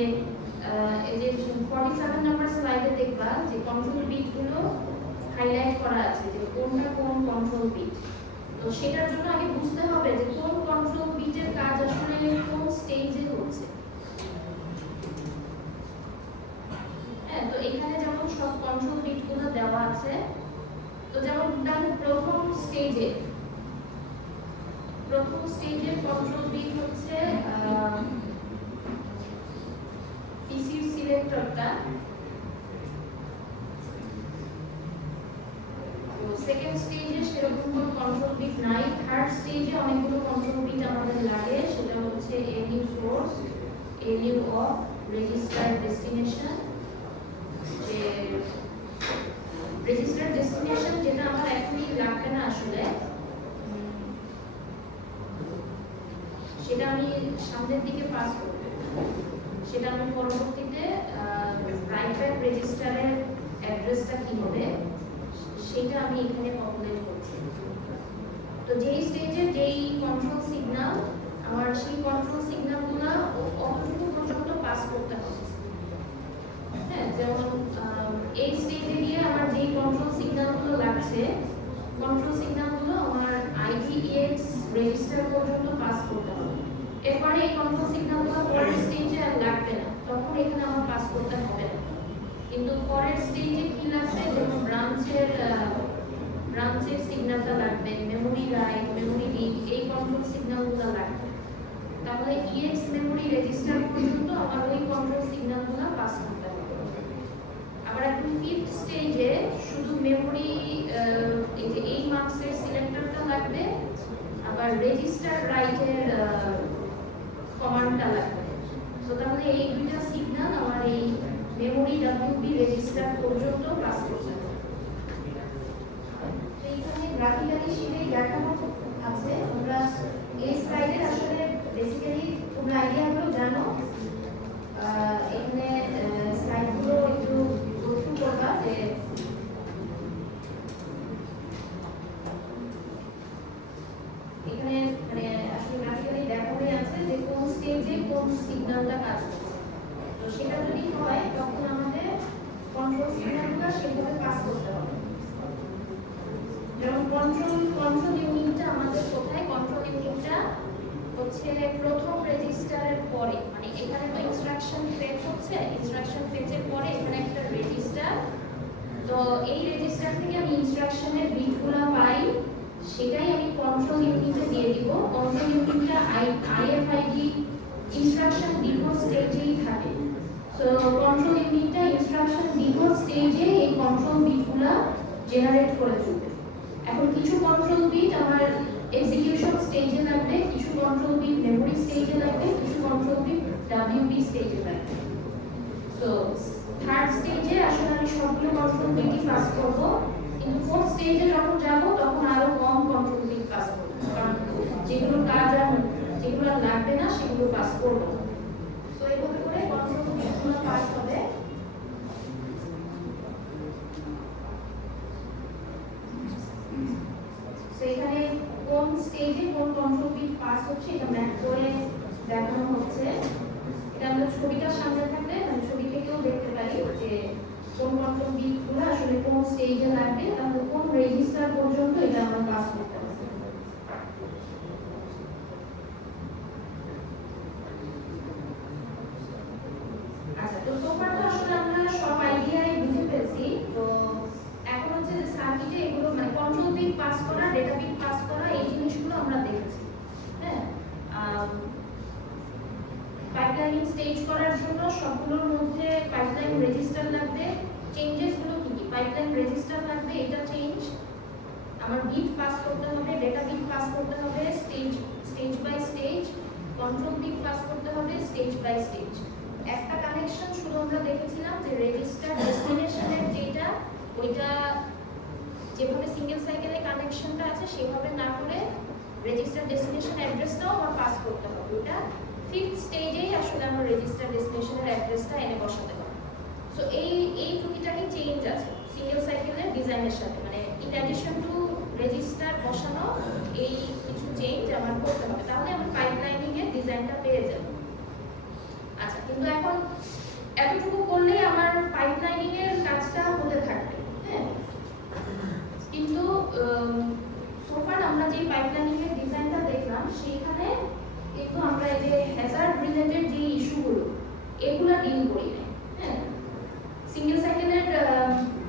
এই যে 47 নাম্বার স্লাইডে দেখবা যে কন্ট্রোল বিটগুলো হাইলাইট করা আছে যে কোনটা কোন কন্ট্রোল বিট। তো সেটার জন্য আগে বুঝতে হবে যে কোন কন্ট্রোল বিটের কাজ আসলে কোন স্টেজে হচ্ছে। হ্যাঁ, তো এখানে যেমন সব কন্ট্রোল বিটগুলো দেওয়া আছে। তো যেমন প্রথম স্টেজের কন্ট্রোল বিট হচ্ছে পিসির সিলেক্টরটা। তো সেকেন্ড স্টেজে সেরকম কোনো কন্ট্রোল বিট নাই। থার্ড স্টেজে অনেকগুলো কন্ট্রোল বিট আমাদের লাগে, সেটা হচ্ছে LU source, LU of, register destination. যে রেজিস্টার ডেস্টিনেশন যেটা আমার এখনই লাগবে না আসলে, সেটা আমি সামনের দিকে পাস করব। সেটা আমি পরবর্তীতে রাইট ব্যাক রেজিস্টারের অ্যাড্রেসটা কি হবে সেটা আমি এখানে পপুলেট করছি। তো যেই স্টেজে যেই কন্ট্রোল সিগন্যাল, আমার সেই কন্ট্রোল সিগন্যালগুলো অতটুকু পর্যন্ত পাস করতে হবে। হ্যাঁ, যেমন এই স্টেজে গিয়ে আমার যেই কন্ট্রোল সিগন্যালগুলো লাগছে, কন্ট্রোল সিগন্যালগুলো আমার আইডিএক্স রেজিস্টার পর্যন্ত পাস করতে হবে। এরপরে এই কন্ট্রোল সিগন্যালগুলো পরের স্টেজে আর লাগবে না, তখন এখানে আমার পাস করতে হবে না। কিন্তু পরের স্টেজে কি লাগবে, যেমন ব্রাঞ্চের সিগন্যালটা লাগবে, মেমোরি রাইট, মেমোরি রিড, এই কন্ট্রোল সিগন্যালগুলো লাগবে। তাহলে ইএক্স মেমোরি রেজিস্টার পর্যন্ত আমার ওই কন্ট্রোল সিগন্যালগুলো পাস করতে হবে। আবার এখন ফিফথ স্টেজে শুধু মেমোরি এই যে এই মার্কসের সিলেক্টরটা লাগবে, আবার রেজিস্টার রাইটের কমান্ডটা লাগবে। তো তাহলে এই দুইটা সিগন্যাল আমার এই মেমোরি ডব্লিউপি রেজিস্টার পর্যন্ত পাস করতে হবে। তো এইখানে গ্রাফিক্যালি শিটে দেখানো আছে। আমরা এই স্লাইডে আসলে বেসিক্যালি তোমরা আইডিয়াগুলো জানো। এখানে স্লাইডগুলো একটু গোথ্রু করবা যে এখানে মানে আসলে গ্রাফিক্যালি দেখানো আছে যে কোন স্টেজে কোন সিগন্যালটা কাজ করছে। তো সেটা যদি হয় তখন আমাদের কন্ট্রোল সিগন্যালগুলো সেভাবে পাস করতে হবে। যেমন কন্ট্রোল ইউনিটটা আমাদের কোথায়, কন্ট্রোল ইউনিটটা হচ্ছে প্রথম রেজিস্টারের পরে, মানে এখানে তো ইনস্ট্রাকশন ফেচ হচ্ছে, ইনস্ট্রাকশন ফেচের পরে এখানে একটা রেজিস্টার তো এই রেজিস্টার থেকে আমি ইনস্ট্রাকশনের বিটগুলো পাই, সেটাই আমি কন্ট্রোল ইউনিটে দিয়ে দিব। কন্ট্রোল ইউনিটটা আইএফআইডি ইনস্ট্রাকশন ডিকোড স্টেজেই থাকে। সো কন্ট্রোল ইউনিটটা ইনস্ট্রাকশন ডিকোড স্টেজে এই কন্ট্রোল বিটগুলো জেনারেট করে দেবে। এখন কিছু কন্ট্রোল বিট আমার এক্সিকিউশন স্টেজে লাগবে, কিছু কন্ট্রোল বিট মেমোরি স্টেজে লাগবে, কিছু কন্ট্রোল বিট ডাব্লিউপি স্টেজে লাগবে। সো থার্ড স্টেজে আসলে আমি সবগুলো কন্ট্রোল বিটই পাস করব, কিন্তু ফোর্থ স্টেজে যখন যাব তখন আরো কম কন্ট্রোল বিট পাস করব, কারণ যেগুলো কাজ আর যেগুলো লাগবে না সেগুলো পাস করব। সো এইভাবে করে কন্ট্রোল বিটগুলো পাস হবে। সো এখানে কোন স্টেজে কোন কন্ট্রোল বিট পাস হচ্ছে এটা ম্যাপ করে দেখানো হচ্ছে। এটা আমরা ছবিটার সামনে থাকলে মানে ছবি থেকেও দেখতে পারি যে কোন কন্ট্রোল বিটগুলো আসলে কোন স্টেজে লাগবে, তাহলে কোন রেজিস্টার পর্যন্ত এটা আমরা পাস করতে হবে। আচ্ছা, তো সোফার তো আসলে আমরা সব আইডিয়াই বুঝে ফেলছি। তো এখন হচ্ছে যে সার্কিটে এগুলো মানে কন্ট্রোল বিট পাস করা, ডেটা বিট পাস করা, এই জিনিসগুলো আমরা দেখেছি। হ্যাঁ, পাইপলাইনিং স্টেজ করার জন্য সবগুলোর মধ্যে পাইপলাইন রেজিস্টার লাগবে। চেঞ্জেস গুলো কি কি? পাইপলাইন রেজিস্টার লাগবে, এটা চেঞ্জ। আমার বিট পাস করতে হবে, ডেটা বিট পাস করতে হবে, stage by stage, control bit pass করতে হবে স্টেজ বাই স্টেজ। একটা কানেকশন শুধু আমরা দেখেছিলাম যে রেজিস্টার ডেস্টিনেশনের যেটা, ওইটা যেভাবে সিঙ্গেল সাইকেলে কানেকশনটা আছে সেভাবে না করে রেজিস্টার ডেস্টিনেশন অ্যাড্রেসটাও আমার পাস করতে হবে। ওটা ফিফথ স্টেজেই আসলে আমার রেজিস্টার ডেস্টিনেশনের অ্যাড্রেসটা এনে বসাতে হবে। সো এই টুকিটাকে চেঞ্জ আছে সিঙ্গেল সাইকেলের ডিজাইনের সাথে, মানে ইন অ্যাডিশন টু রেজিস্টার বসানো এই কিছু চেঞ্জ আমার করতে হবে, তাহলে আমি পাইপলাইনিং এর ডিজাইনটা পেয়ে যাব। আচ্ছা, কিন্তু এখন এতটুকু করলেই আমার পাইপলাইনিং এর কাজটা হতে থাকবে। হ্যাঁ, কিন্তু সোফার আমরা যে পাইপলাইনিং এর ডিজাইনটা দেখলাম সেখানে কিন্তু আমরা এই যে হ্যাজার্ড রিলেটেড যে ইস্যুগুলো এগুলা ডিল করি না। হ্যাঁ, সিঙ্গেল সাইকেলের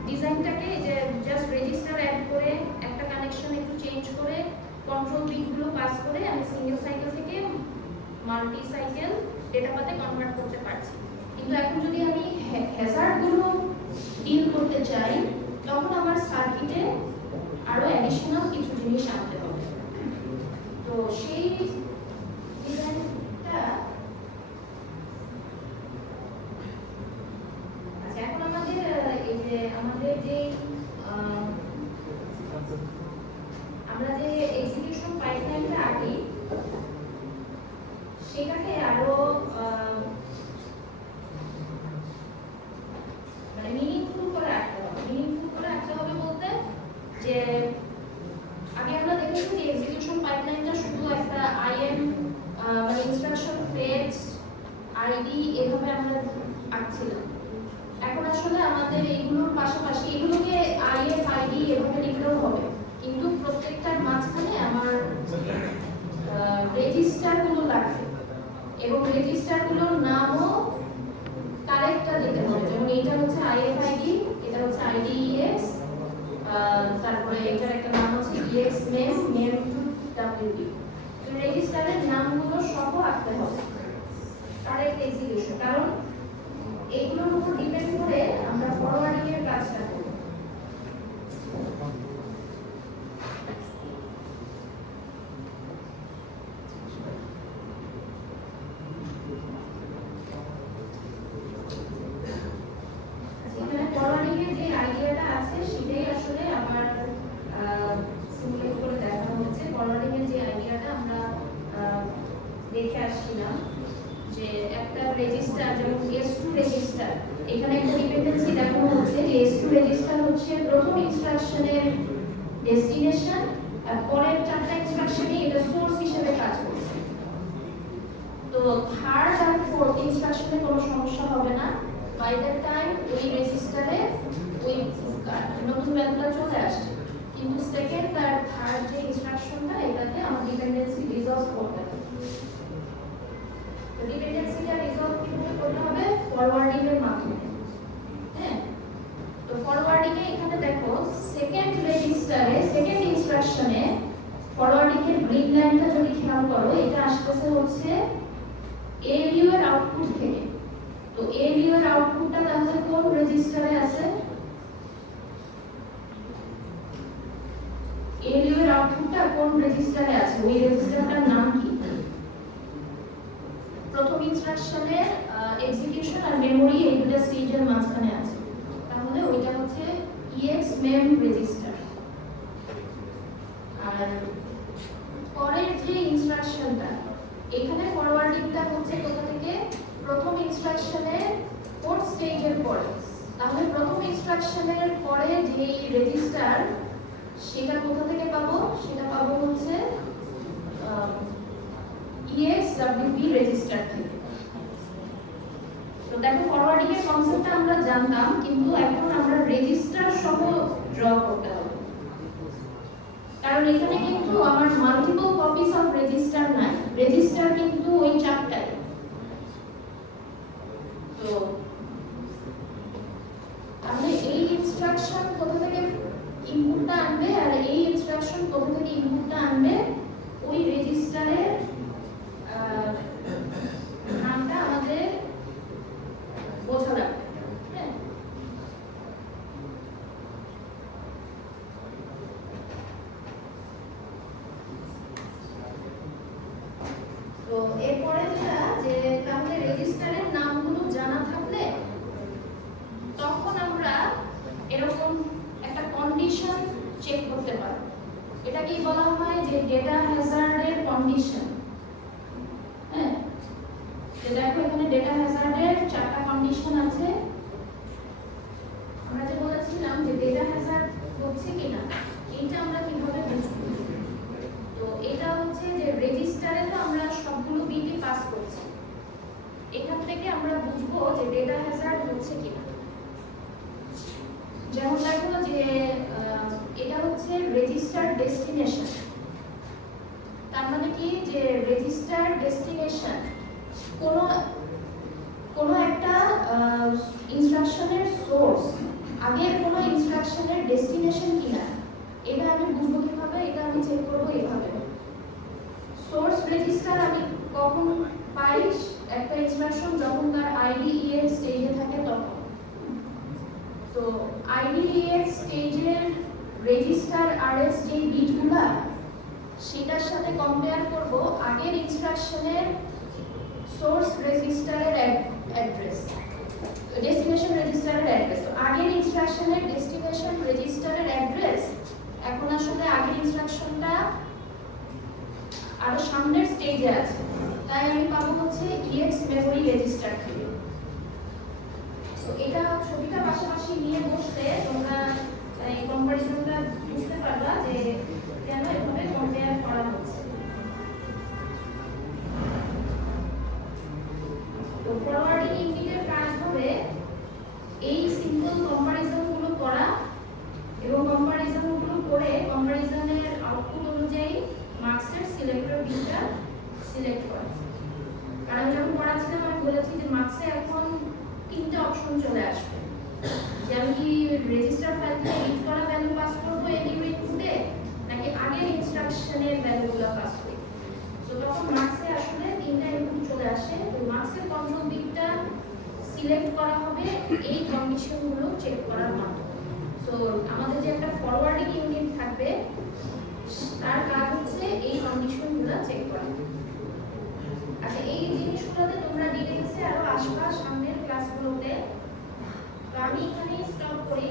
ডিজাইনটাকে যে জাস্ট রেজিস্টার অ্যাড করে একটা কানেকশন একটু চেঞ্জ করে কন্ট্রোল বিটগুলো পাস করে আমি সিঙ্গেল সাইকেল থেকে মাল্টি সাইকেল ডেটা পাতে কনভার্ট করতে পারছি। কিন্তু এখন যদি আমি হ্যাজার্ডগুলো ডিল করতে চাই তখন আমার সার্কিটে আরো অ্যাডিশনাল কিছু জিনিস আনতে হবে। তো সেই ডিজাইনটা আচ্ছা, এখন আমাদের এই যে আমাদের যে আমরা যে এক্সিকিউশন পাইপলাইনটা আঁকি সেটাকে আরো মানে মিনিংফুল করে আঁকতে হবে। মিনিংফুল করে আঁকতে হবে বলতে যে আগে আমরা দেখেছি যে এক্সিকিউশন পাইপলাইনটা শুধু একটা আইএম মানে ইনস্ট্রাকশন ফেচ আইডি এভাবে আমরা আঁকছিলাম। এখন আসলে আমাদের এইগুলোর পাশাপাশি এগুলোকে আইএফ আইডি এভাবে লিখলেও হবে, কিন্তু প্রত্যেকটার মাঝখানে আমার রেজিস্টারগুলো লাগবে এবং রেজিস্টারগুলোর নামও কারেক্টটা দিতে হবে। যেমন এটা হচ্ছে আইএফআইডি, এটা হচ্ছে আইডিএক্স, তারপরে এটার একটা নাম হচ্ছে ইএক্স মেস নেম ডাব্লিউডি। তো রেজিস্টারের নামগুলো সহ আঁকতে হবে কারেক্ট এক্সিকিউশন, কারণ এইগুলোর উপর ডিপেন্ড করে আমরা ফরওয়ার্ডিং এর কাজটা করব। এখানে ফরওয়ার্ডিং এর যে আইডিয়াটা আছে সেটাই আসলে আমার সিমুলেট করে দেখানো হচ্ছে। ফরওয়ার্ডিং এর যে আইডিয়াটা আমরা দেখে আসছিলাম যে একটা রেজিস্টার যেমন S2 রেজিস্টার, এখানে একটা ডিপেন্ডেন্সি দেখানো হচ্ছে যে S2 রেজিস্টার হচ্ছে প্রথম ইনস্ট্রাকশনের ডেস্টিনেশন আর পরের চারটা ইনস্ট্রাকশনে এটা সোর্স হিসেবে কাজ করছে। তো থার্ড আর ফোর্থ ইনস্ট্রাকশনে কোনো সমস্যা হবে না, বাই দ্যাট টাইম ওই রেজিস্টারে ওই নতুন ভ্যালুটা চলে আসছে। কিন্তু সেকেন্ড আর থার্ড যে ইনস্ট্রাকশনটা এটাতে আমার ডিপেন্ডেন্সি রিজলভ করতে হবে। তো ডিপেন্ডেন্সিটা রিজলভ কিভাবে করতে হবে? ফরওয়ার্ডিং এর মাধ্যমে। হ্যাঁ, তো ফরওয়ার্ডিং এ আসতেছে হচ্ছে ALU এর আউটপুট থেকে। তো ALU এর আউটপুটটা তাহলে কোন রেজিস্টারে আছে? ALU এর আউটপুটটা কোন রেজিস্টারে আছে? ওই রেজিস্টারটার নাম কি? প্রথম ইনস্ট্রাকশনের এক্সিকিউশন আর মেমরি এইগুলো স্টেজের মাঝখানে আছে, তাহলে ওইটা হচ্ছে EXMEM রেজিস্টার। আর পরের যে ইনস্ট্রাকশনটা, এখানে ফরওয়ার্ডিংটা হচ্ছে কোথা থেকে? প্রথম ইনস্ট্রাকশনের ফোর্থ স্টেজের পরে। তাহলে প্রথম ইনস্ট্রাকশনের পরে যে রেজিস্টার, সেটা কোথা থেকে পাবো? সেটা পাবো হচ্ছে EXWB রেজিস্টার থেকে। তো দেখো ফরওয়ার্ডিং এর কনসেপ্টটা আমরা জানতাম, কিন্তু এখন আমরা রেজিস্টার সহ ড্র করতে হবে, কারণ এখানে কিন্তু আমার মাল্টিপল কপিস অফ রেজিস্টার নাই, রেজিস্টার কিন্তু ওই চারটাই। তো তাহলে এই ইনস্ট্রাকশন কোথা থেকে ইনপুটটা আনবে, আর এই ইনস্ট্রাকশন কোথা থেকে ইনপুটটা আনবে? ওই রেজিস্টারের নামটা আমাদের বোঝা লাগবে। হ্যাঁ, তো এরপরে যেটা, যে তাহলে রেজিস্টারের নামগুলো জানা থাকলে তখন আমরা এরকম একটা কন্ডিশন চেক করতে পারবো। এটাকেই বলা হয় যে ডেটা হ্যাজার্ডের কন্ডিশন। হ্যাঁ, দেখো এখানে ডেটা হ্যাজার্ডের চারটা কন্ডিশন আছে। আমরা যে বলেছিলাম যে ডেটা হ্যাজার্ড হচ্ছে কিনা এইটা আমরা কিভাবে বুঝবো? তো এটা হচ্ছে যে রেজিস্টারে তো আমরা সবগুলো বিটই পাস করছি, এখান থেকে আমরা বুঝবো যে ডেটা হ্যাজার্ড হচ্ছে কিনা। যেমন দেখো যে এটা হচ্ছে রেজিস্টার ডেস্টিনেশন, তার মানে কি যে রেজিস্টার ডেস্টিনেশন কোনো একটা ইনস্ট্রাকশনের সোর্স আগের কোনো ইনস্ট্রাকশনের ডেস্টিনেশন কিনা, এটা আমি বুঝবো কিভাবে? এটা আমি চেক করবো এভাবে। সোর্স রেজিস্টার আমি কখন পাই? একটা ইনস্ট্রাকশন যখন তার IDEX স্টেজে থাকে তখন। তো IDEX স্টেজের রেজিস্টার RS যে বিটগুলা, সেটার সাথে কম্পেয়ার করব আগের ইনস্ট্রাকশনের সোর্স রেজিস্টারের অ্যাড্রেস, ডেস্টিনেশন রেজিস্টারের অ্যাড্রেস। তো আগের ইনস্ট্রাকশনের ডেস্টিনেশন রেজিস্টারের অ্যাড্রেস এখন আসলে আগের ইনস্ট্রাকশনটা আরো সামনের স্টেজে আছে, তাই আমি পাবো হচ্ছে EX মেমরি রেজিস্টার থেকে। তো এটা ছবিটা পাশাপাশি নিয়ে বসলে তোমরা এই কম্পারিজনটা বুঝতে পারবা যে কেন এভাবে কম্পেয়ার করা হচ্ছে। তো ফরওয়ার্ডিং ইউনিটের কাজ হবে এই সিম্পল কম্পারিজনগুলো করা, এবং কম্পারিজনগুলো করে কম্পারিজনের আউটপুট অনুযায়ী মার্কসের সিলেক্টর বিটটা সিলেক্ট করা। কারণ যখন পড়াচ্ছিলাম আমি বলেছি যে মার্কসে এখন তিনটা অপশন চলে আসবে, যে আমি কি রেজিস্টার ফাইল থেকে রিড করা ভ্যালু পাস করবো এলিউ ইনপুটে, নাকি আগের ইনস্ট্রাকশনের ভ্যালুগুলো পাস করব। তো তখন মার্কসে আসলে তিনটা ইনপুট চলে আসে, তো মার্কসের কন্ট্রোল বিটটা সিলেক্ট করা হবে এই কন্ডিশনগুলো চেক করার মাধ্যমে। তো আমাদের যে একটা ফরওয়ার্ডিং ইউনিট থাকবে, তার কাজ হচ্ছে এই কন্ডিশনগুলো চেক করা। আচ্ছা, এই জিনিসগুলোতে তোমরা ডিটেইলসে আরো আসবা সামনের ক্লাসগুলোতে। তো আমি এখানে স্টপ করি।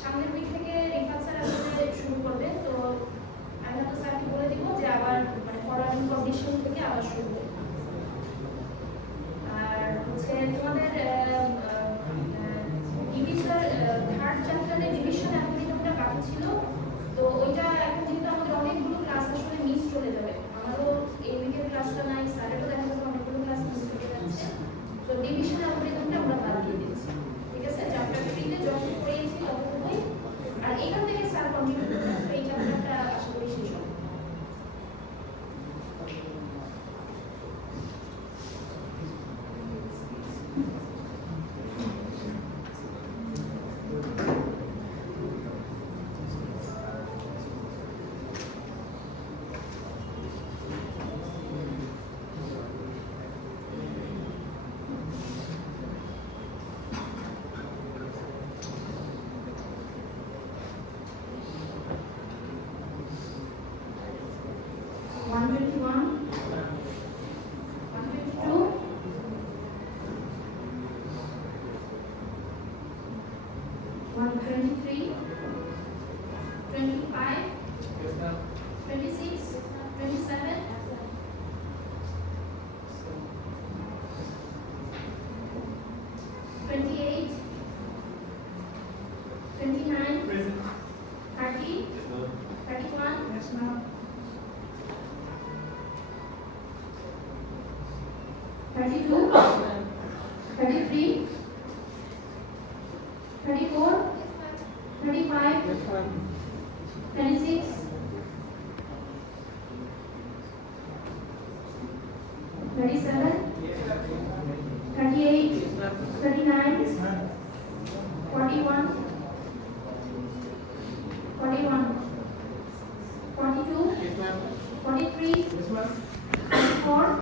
সামনের দিক থেকে রিফাত স্যার আসলে শুরু করবে। তো আমি হয়তো স্যারকে বলে দিব যে আবার মানে ফরওয়ার্ডিং কন্ডিশন থেকে আবার শুরু করব। আর হচ্ছে তোমাদের ডিভিশন থার্ড চ্যাপ্টারে ডিভিশন এতদিন ওটা বাকি ছিল, তো ওইটা এখন যেহেতু আমাদের অনেকগুলো ক্লাস আসলে 32, 33, 34, 35, 36, 37, 38, 39, 41,